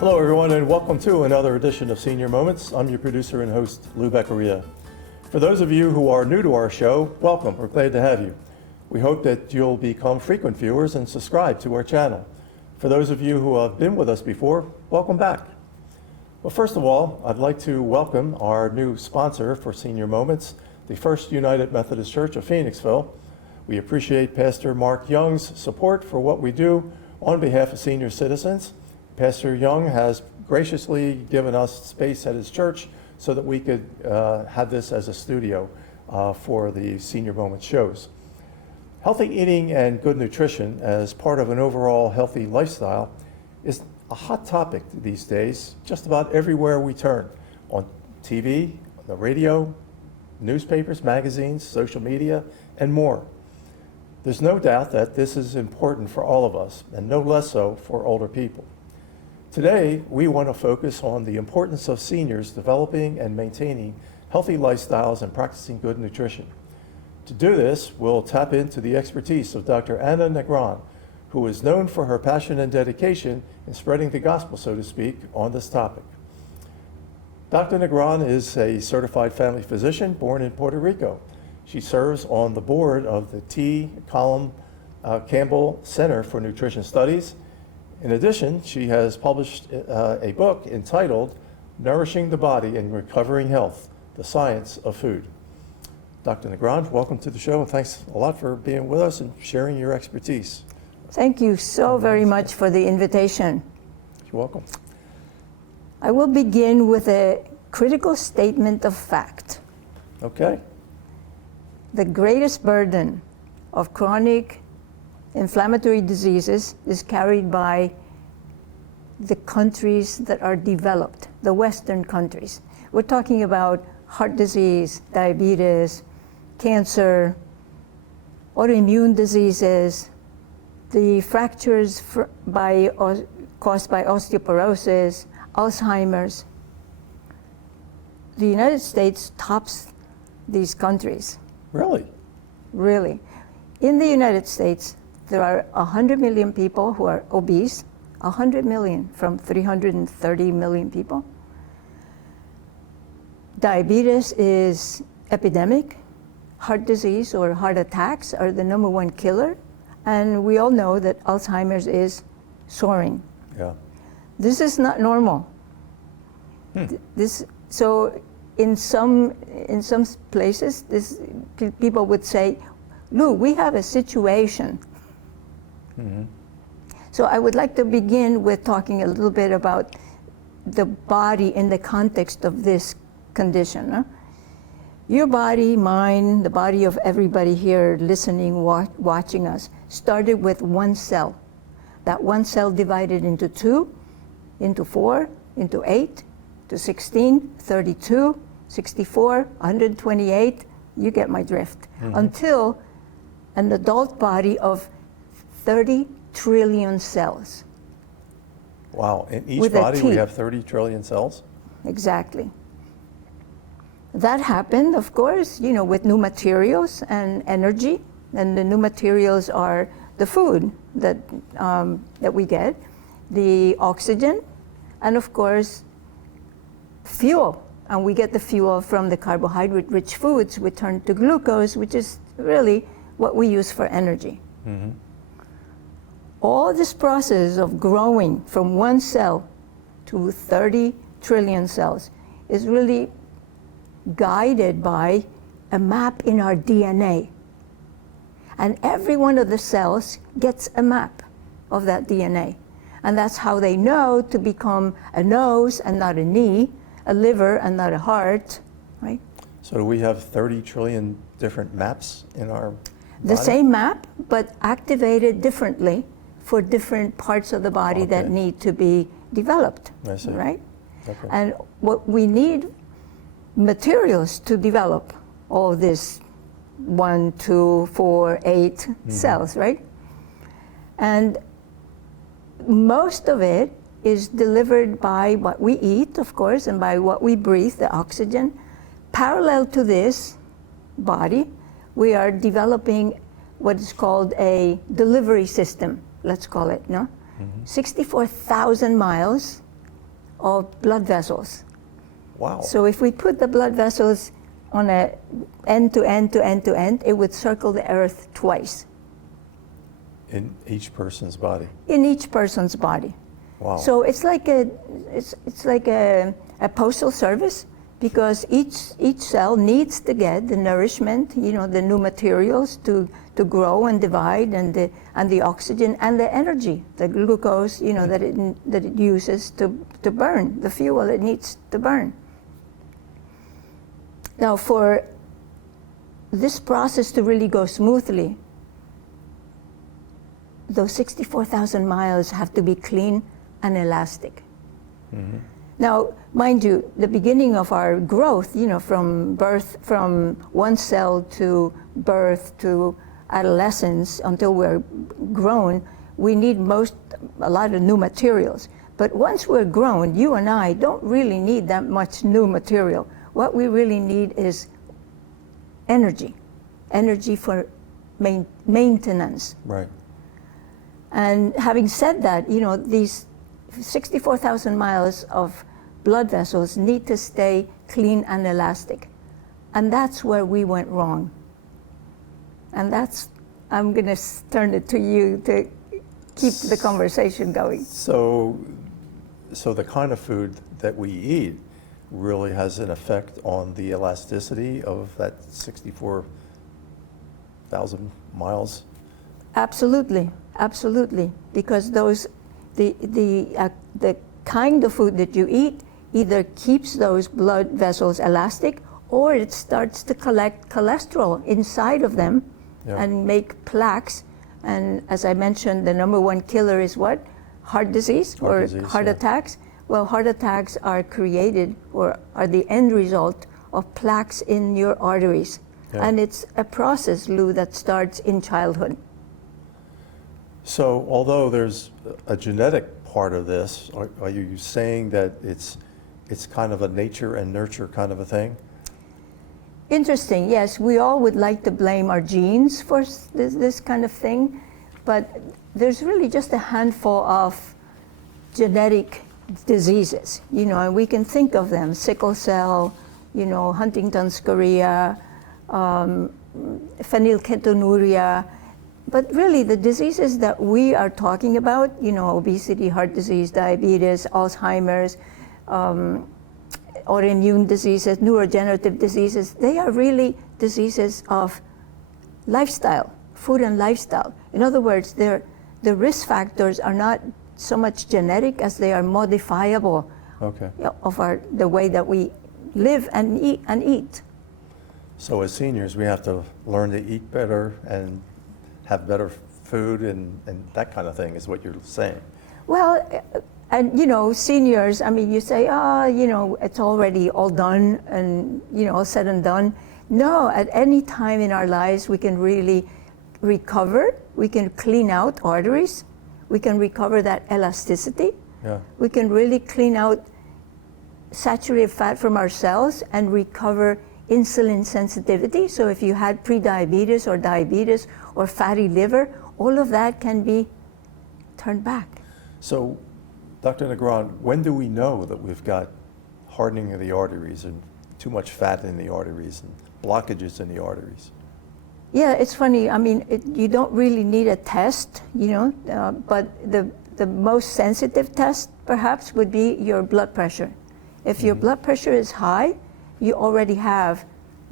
Hello everyone and welcome to another edition of Senior Moments. I'm your producer and host, Lou Beccaria. For those of you who are new to our show, welcome. We're glad to have you. We hope that you'll become frequent viewers and subscribe to our channel. For those of you who have been with us before, welcome back. Well, first of all, I'd like to welcome our new sponsor for Senior Moments, the First United Methodist Church of Phoenixville. We appreciate Pastor Mark Young's support for what we do on behalf of senior citizens. Pastor Young has graciously given us space at his church so that we could have this as a studio for the Senior Moments shows. Healthy eating and good nutrition as part of an overall healthy lifestyle is a hot topic these days, just about everywhere we turn, on TV, on the radio, newspapers, magazines, social media, and more. There's no doubt that this is important for all of us, and no less so for older people. Today, we want to focus on the importance of seniors developing and maintaining healthy lifestyles and practicing good nutrition. To do this, we'll tap into the expertise of Dr. Anna Negron, who is known for her passion and dedication in spreading the gospel, so to speak, on this topic. Dr. Negron is a certified family physician born in Puerto Rico. She serves on the board of the T. Colum Campbell Center for Nutrition Studies. In addition, she has published a book entitled Nourishing the Body and Recovering Health, The Science of Food. Dr. Negron, welcome to the show, and thanks a lot for being with us and sharing your expertise. Thank you so very much for the invitation. You're welcome. I will begin with a critical statement of fact. Okay. The greatest burden of chronic inflammatory diseases is carried by the countries that are developed, the Western countries. We're talking about heart disease, diabetes, cancer, autoimmune diseases, the fractures caused by osteoporosis, Alzheimer's. The United States tops these countries. Really? Really. In the United States, there are 100 million people who are obese, 100 million from 330 million people. Diabetes is epidemic. Heart disease or heart attacks are the #1 killer. And we all know that Alzheimer's is soaring. Yeah. This is not normal. So in some places, people would say, Lou, we have a situation. Mm-hmm. So I would like to begin with talking a little bit about the body in the context of this condition. Huh? Your body, mine, the body of everybody here listening, watching us, started with one cell. That one cell divided into 2, into 4, into 8, to 16, 32, 64, 128, you get my drift, until an adult body of 30 trillion cells. Wow, in each body we have 30 trillion cells? Exactly. That happened, of course, with new materials and energy, and the new materials are the food that we get, the oxygen, and of course, fuel. And we get the fuel from the carbohydrate-rich foods. We turn to glucose, which is really what we use for energy. Mm-hmm. All this process of growing from one cell to 30 trillion cells is really guided by a map in our DNA. And every one of the cells gets a map of that DNA. And that's how they know to become a nose and not a knee, a liver and not a heart, right? So do we have 30 trillion different maps in our body? The same map, but activated differently for different parts of the body that need to be developed, I see. Right? Okay. And what we need materials to develop all this 1, 2, 4, 8 cells, right? And most of it is delivered by what we eat, of course, and by what we breathe, the oxygen. Parallel to this body, we are developing what is called a delivery system, let's call it, no? 64,000 miles of blood vessels. Wow. So if we put the blood vessels on a end to end to end to end, it would circle the earth twice. In each person's body. In each person's body. Wow. So it's like a postal service, because each cell needs to get the nourishment, the new materials to grow and divide, and the oxygen and the energy, the glucose, that it uses to burn, the fuel it needs to burn. Now, for this process to really go smoothly, those 64,000 miles have to be clean and elastic. Mm-hmm. Now, mind you, the beginning of our growth, from birth, from one cell to birth to adolescence until we're grown, we need a lot of new materials. But once we're grown, you and I don't really need that much new material. What we really need is energy for maintenance. Right. And having said that, these 64,000 miles of blood vessels need to stay clean and elastic. And that's where we went wrong. And I'm going to turn it to you to keep the conversation going. So the kind of food that we eat really has an effect on the elasticity of that 64,000 miles? Absolutely, because the kind of food that you eat either keeps those blood vessels elastic, or it starts to collect cholesterol inside of them. Yeah. And make plaques. And as I mentioned, the number one killer is what? Heart disease, heart attacks. Well, heart attacks are created, or are the end result of plaques in your arteries. Yeah. And it's a process, Lou, that starts in childhood. So although there's a genetic part of this, are you saying that it's kind of a nature and nurture kind of a thing? Interesting, yes. We all would like to blame our genes for this kind of thing, but there's really just a handful of genetic diseases, and we can think of them: sickle cell, Huntington's chorea, phenylketonuria. But really, the diseases that we are talking about, obesity, heart disease, diabetes, Alzheimer's, autoimmune diseases, neurodegenerative diseases, they are really diseases of lifestyle, food and lifestyle. In other words, the risk factors are not so much genetic as they are modifiable. Okay. Of the way that we live and eat. So as seniors, we have to learn to eat better and have better food and that kind of thing is what you're saying. Well, and seniors, you say, it's already all done and, all said and done. No, at any time in our lives, we can really recover. We can clean out arteries. We can recover that elasticity. Yeah. We can really clean out saturated fat from our cells and recover insulin sensitivity. So if you had prediabetes or diabetes or fatty liver, all of that can be turned back. So, Dr. Negron, when do we know that we've got hardening of the arteries and too much fat in the arteries and blockages in the arteries? Yeah, it's funny. You don't really need a test, but the most sensitive test perhaps would be your blood pressure. If your blood pressure is high, you already have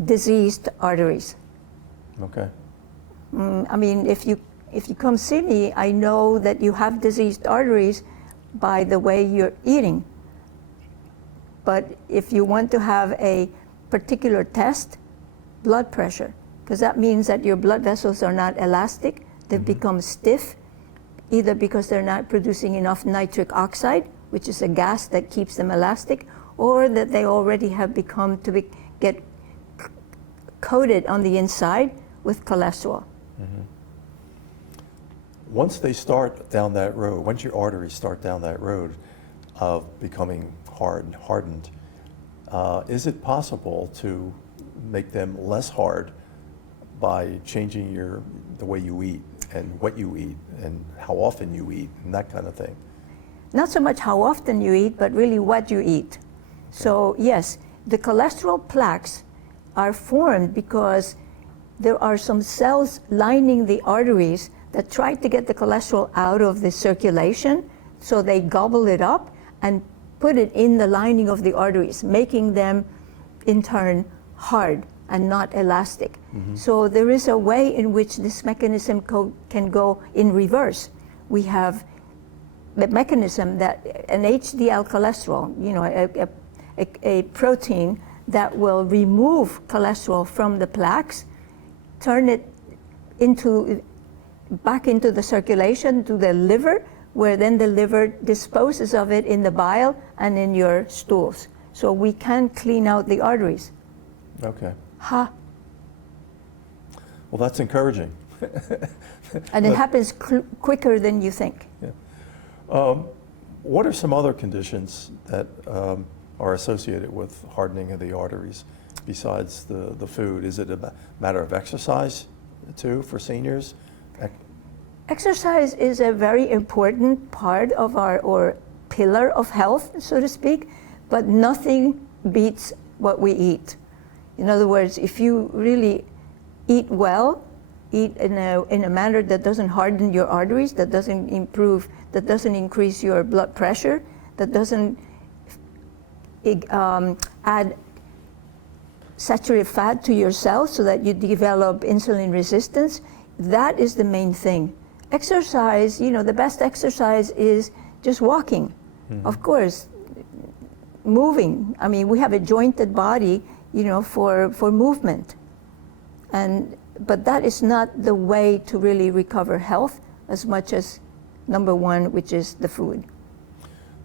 diseased arteries. Okay. If you come see me, I know that you have diseased arteries by the way you're eating. But if you want to have a particular test, blood pressure, because that means that your blood vessels are not elastic, they've become stiff, either because they're not producing enough nitric oxide, which is a gas that keeps them elastic, or that they already have become get coated on the inside with cholesterol. Mm-hmm. Once they start down that road, once your arteries start down that road of becoming hardened, is it possible to make them less hard by changing the way you eat and what you eat and how often you eat and that kind of thing? Not so much how often you eat, but really what you eat. So yes, the cholesterol plaques are formed because there are some cells lining the arteries that try to get the cholesterol out of the circulation, so they gobble it up and put it in the lining of the arteries, making them in turn hard and not elastic. So there is a way in which this mechanism can go in reverse. We have the mechanism that an HDL cholesterol, you know, a protein that will remove cholesterol from the plaques, turn it back into the circulation to the liver, where then the liver disposes of it in the bile and in your stools. So we can clean out the arteries. Okay. Ha. Well, that's encouraging. And it happens quicker than you think. Yeah. What are some other conditions that are associated with hardening of the arteries besides the food? Is it a matter of exercise too for seniors? Exercise is a very important part of or pillar of health, so to speak, but nothing beats what we eat. In other words, if you really eat well, eat in a manner that doesn't harden your arteries, that doesn't increase your blood pressure, that doesn't add saturated fat to your cells so that you develop insulin resistance, that is the main thing. Exercise, you know, the best exercise is just walking. Of course, moving. I mean, we have a jointed body, you know, for movement. But that is not the way to really recover health as much as number one, which is the food.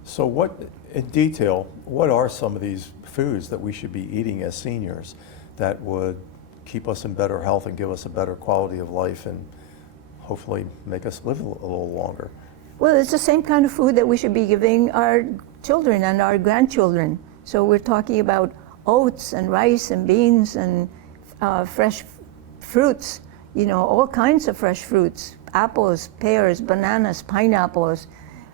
So in detail, what are some of these foods that we should be eating as seniors that would keep us in better health and give us a better quality of life and hopefully make us live a little longer? Well, it's the same kind of food that we should be giving our children and our grandchildren. So we're talking about oats and rice and beans and fresh fruits, you know, all kinds of fresh fruits, apples, pears, bananas, pineapples.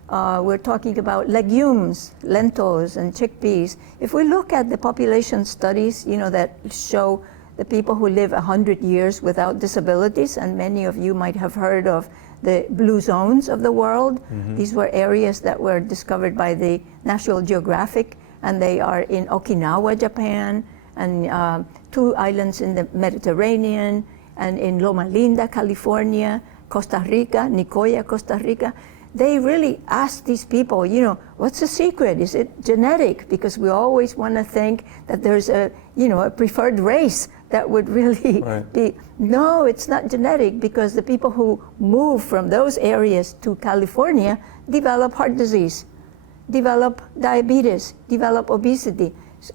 We're talking about legumes, lentils and chickpeas. If we look at the population studies, you know, that show the people who live 100 years without disabilities, and many of you might have heard of the blue zones of the world. These were areas that were discovered by the National Geographic, and they are in Okinawa, Japan, and 2 islands in the Mediterranean, and in Loma Linda, California, Costa Rica, Nicoya, Costa Rica. They really asked these people, you know, what's the secret? Is it genetic? Because we always want to think that there's a preferred race that would really be. No, it's not genetic, because the people who move from those areas to California develop heart disease, develop diabetes, develop obesity.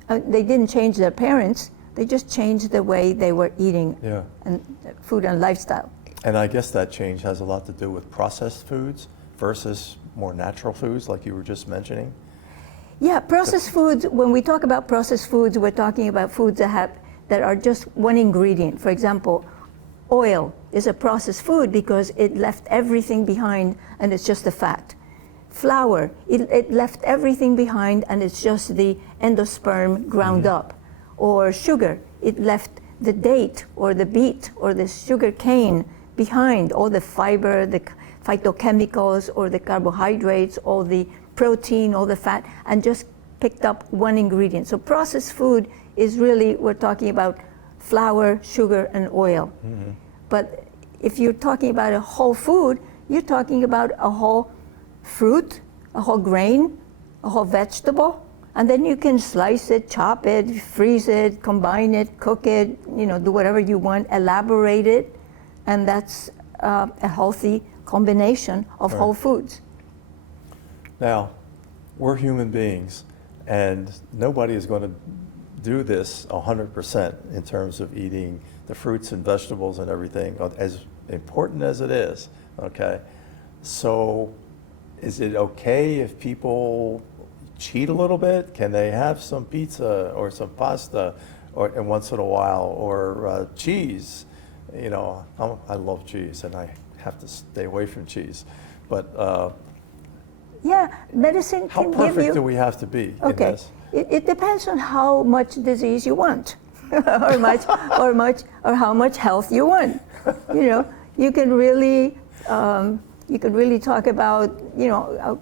They didn't change their parents, they just changed the way they were eating and food and lifestyle. And I guess that change has a lot to do with processed foods versus more natural foods like you were just mentioning? Yeah, processed foods, when we talk about processed foods, we're talking about foods that are just one ingredient. For example, oil is a processed food because it left everything behind and it's just the fat. Flour, it left everything behind and it's just the endosperm ground up. Or sugar, it left the date or the beet or the sugar cane behind, all the fiber, the phytochemicals or the carbohydrates, all the protein, all the fat, and just picked up one ingredient. So processed food is really, we're talking about flour, sugar, and oil. But if you're talking about a whole food, you're talking about a whole fruit, a whole grain, a whole vegetable, and then you can slice it, chop it, freeze it, combine it, cook it, you know, do whatever you want, elaborate it, and that's a healthy combination of whole foods. Now, we're human beings, and nobody is going to do this 100% in terms of eating the fruits and vegetables and everything, as important as it is, okay? So is it okay if people cheat a little bit? Can they have some pizza or some pasta and once in a while, or cheese? You know, I love cheese and I have to stay away from cheese. But Yeah, medicine How can give perfect you. do we have to be in Okay, this? it depends on how much disease you want, or how much health you want. You know, you can really talk about,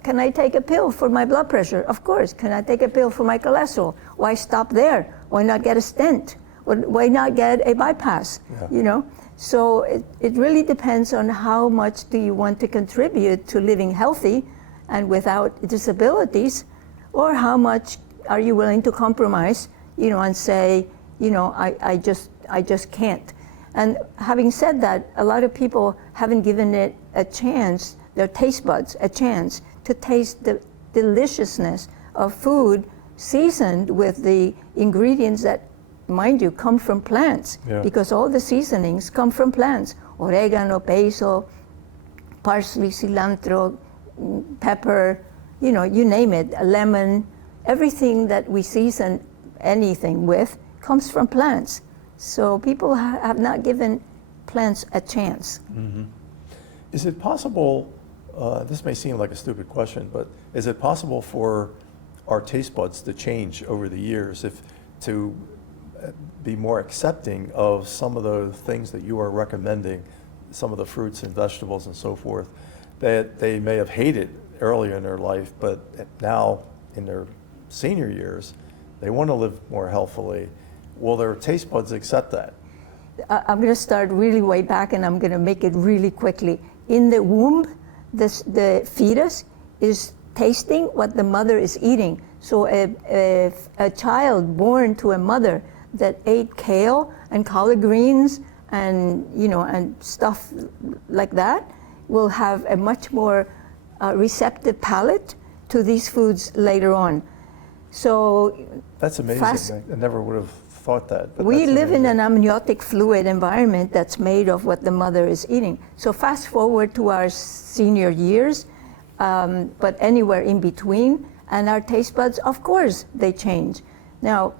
can I take a pill for my blood pressure? Of course. Can I take a pill for my cholesterol? Why stop there? Why not get a stent? Why not get a bypass? Yeah. So it really depends on how much do you want to contribute to living healthy and without disabilities, or how much are you willing to compromise, and say, I just can't. And having said that, a lot of people haven't given it a chance, their taste buds, a chance to taste the deliciousness of food seasoned with the ingredients that, mind you, come from plants. Yeah. Because all the seasonings come from plants. Oregano, basil, parsley, cilantro, pepper, you name it, lemon. Everything that we season anything with comes from plants. So people have not given plants a chance. Mm-hmm. Is it possible, this may seem like a stupid question, but is it possible for our taste buds to change over the years, to be more accepting of some of the things that you are recommending, some of the fruits and vegetables and so forth, that they may have hated earlier in their life, but now in their senior years, they want to live more healthfully? Will their taste buds accept that? I'm going to start really way back, and I'm going to make it really quickly. In the womb, the fetus is tasting what the mother is eating. So a child born to a mother that ate kale and collard greens and and stuff like that will have a much more receptive palate to these foods later on. So that's amazing. I never would have thought that. But we live in an amniotic fluid environment that's made of what the mother is eating. So fast forward to our senior years, but anywhere in between, and our taste buds, of course, they change. Now,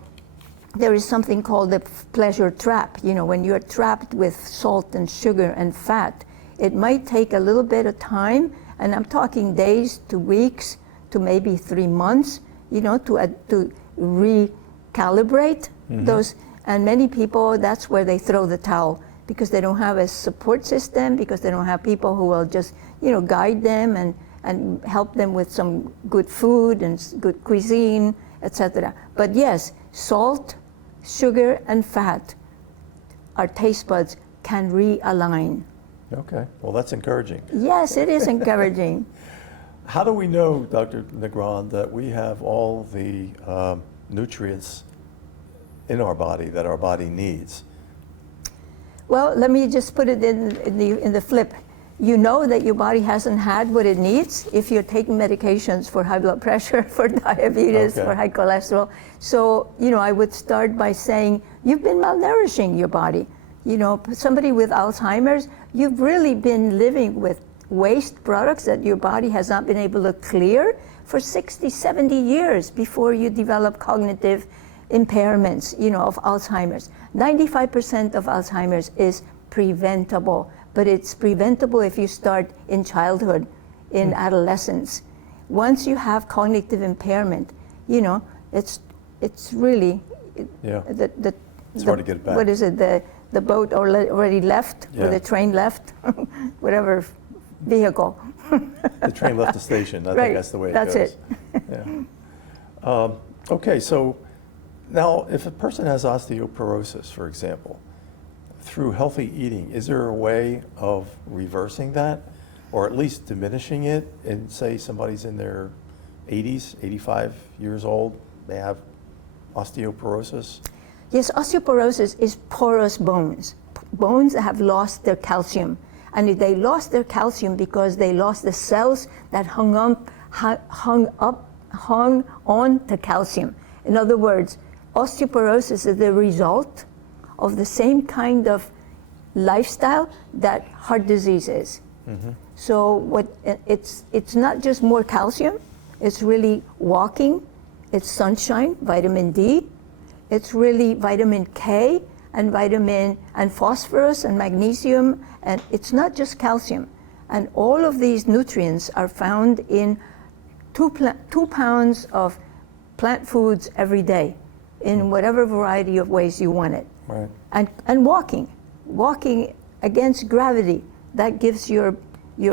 there is something called the pleasure trap. When you're trapped with salt and sugar and fat, it might take a little bit of time, and I'm talking days to weeks to maybe 3 months, to recalibrate those. And many people, that's where they throw the towel, because they don't have a support system, because they don't have people who will just, guide them and help them with some good food and good cuisine, etc. But yes, salt, sugar, and fat, our taste buds can realign. Okay, well, that's encouraging. Yes, it is encouraging. How do we know, Dr. Negron, that we have all the nutrients in our body that our body needs? Well, let me just put it in the flip. You know that your body hasn't had what it needs if you're taking medications for high blood pressure, for diabetes, Okay. for high cholesterol. So, I would start by saying you've been malnourishing your body. Somebody with Alzheimer's, you've really been living with waste products that your body has not been able to clear for 60, 70 years before you develop cognitive impairments, of Alzheimer's. 95% of Alzheimer's is preventable, but it's preventable if you start in childhood, in adolescence. Once you have cognitive impairment, it's really it's hard to get it back. What is it? The boat already left, or the train left, whatever vehicle. The train left the station. I Right. think that's the way it That's goes. it. Yeah. Okay, so now if a person has osteoporosis, for example, through healthy eating, is there a way of reversing that, or at least diminishing it? And say somebody's in their 80s, 85 years old, they have osteoporosis? Yes, osteoporosis is porous bones. Bones that have lost their calcium. And they lost their calcium because they lost the cells that hung on to calcium. In other words, osteoporosis is the result of the same kind of lifestyle that heart disease is. Mm-hmm. So it's not just more calcium, it's really walking, it's sunshine, vitamin D, it's really vitamin K and phosphorus and magnesium, and it's not just calcium. And all of these nutrients are found in 2 pounds of plant foods every day in whatever variety of ways you want it. Right. And walking against gravity, that gives your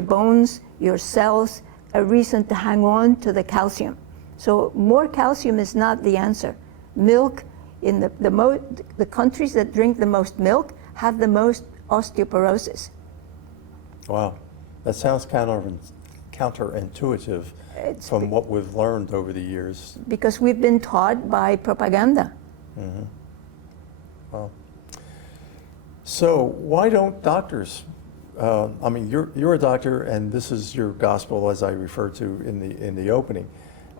bones, your cells, a reason to hang on to the calcium. So more calcium is not the answer. Milk, in the countries that drink the most milk have the most osteoporosis. Wow, that sounds counterintuitive from what we've learned over the years. Because we've been taught by propaganda. Mm-hmm. Wow. So why don't doctors? I mean, you're a doctor, and this is your gospel, as I referred to in the opening.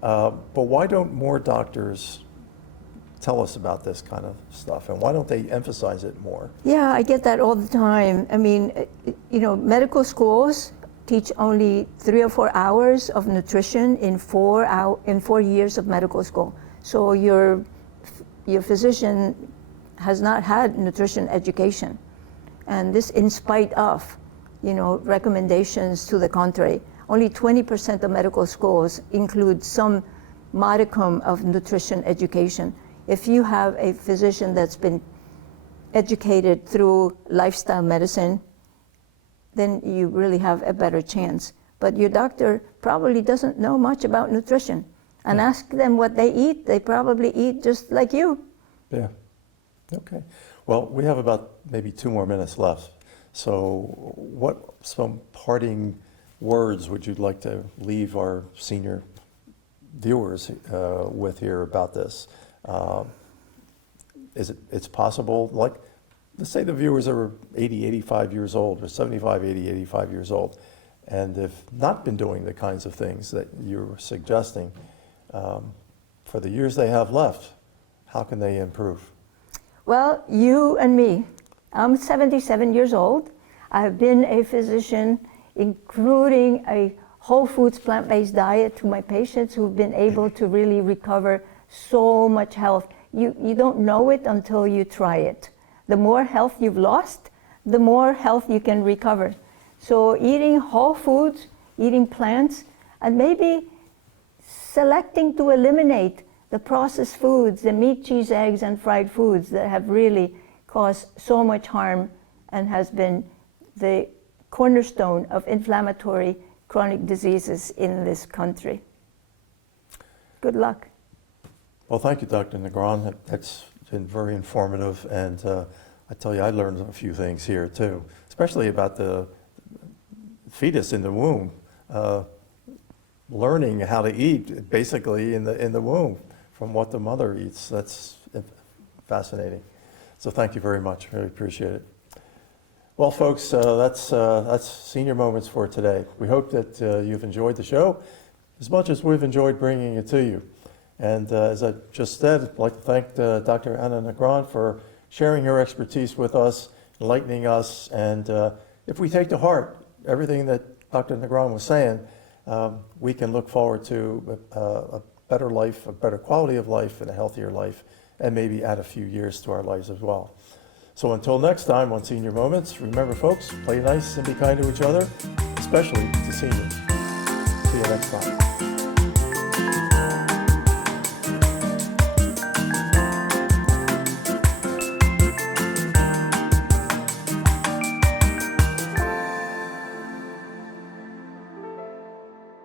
But why don't more doctors tell us about this kind of stuff, and why don't they emphasize it more? Yeah, I get that all the time. I mean, medical schools teach only 3 or 4 hours of nutrition in 4 years of medical school. So your physician has not had nutrition education, and this in spite of recommendations to the contrary. Only 20% of medical schools include some modicum of nutrition education. If you have a physician that's been educated through lifestyle medicine, then you really have a better chance. But your doctor probably doesn't know much about nutrition. And ask them what they eat, they probably eat just like you. Yeah. Okay. Well, we have about maybe 2 more minutes left. So some parting words would you like to leave our senior viewers with here about this? It's possible, like, let's say the viewers are 80, 85 years old, or 75, 80, 85 years old, and have not been doing the kinds of things that you're suggesting. For the years they have left, how can they improve? Well, you and me. I'm 77 years old. I've been a physician, including a whole foods plant-based diet to my patients who've been able to really recover so much health. You don't know it until you try it. The more health you've lost, the more health you can recover. So eating whole foods, eating plants, and maybe selecting to eliminate the processed foods, the meat, cheese, eggs, and fried foods that have really caused so much harm and has been the cornerstone of inflammatory chronic diseases in this country. Good luck. Well, thank you, Dr. Negron. That's been very informative, and I tell you, I learned a few things here too, especially about the fetus in the womb, learning how to eat basically in the womb from what the mother eats. That's fascinating. So thank you very much. Really appreciate it. Well, folks, that's Senior Moments for today. We hope that you've enjoyed the show as much as we've enjoyed bringing it to you. And as I just said, I'd like to thank Dr. Anna Negron for sharing her expertise with us, enlightening us. And if we take to heart everything that Dr. Negron was saying, we can look forward to a better life, a better quality of life, and a healthier life, and maybe add a few years to our lives as well. So until next time on Senior Moments, remember, folks, play nice and be kind to each other, especially to seniors. See you next time.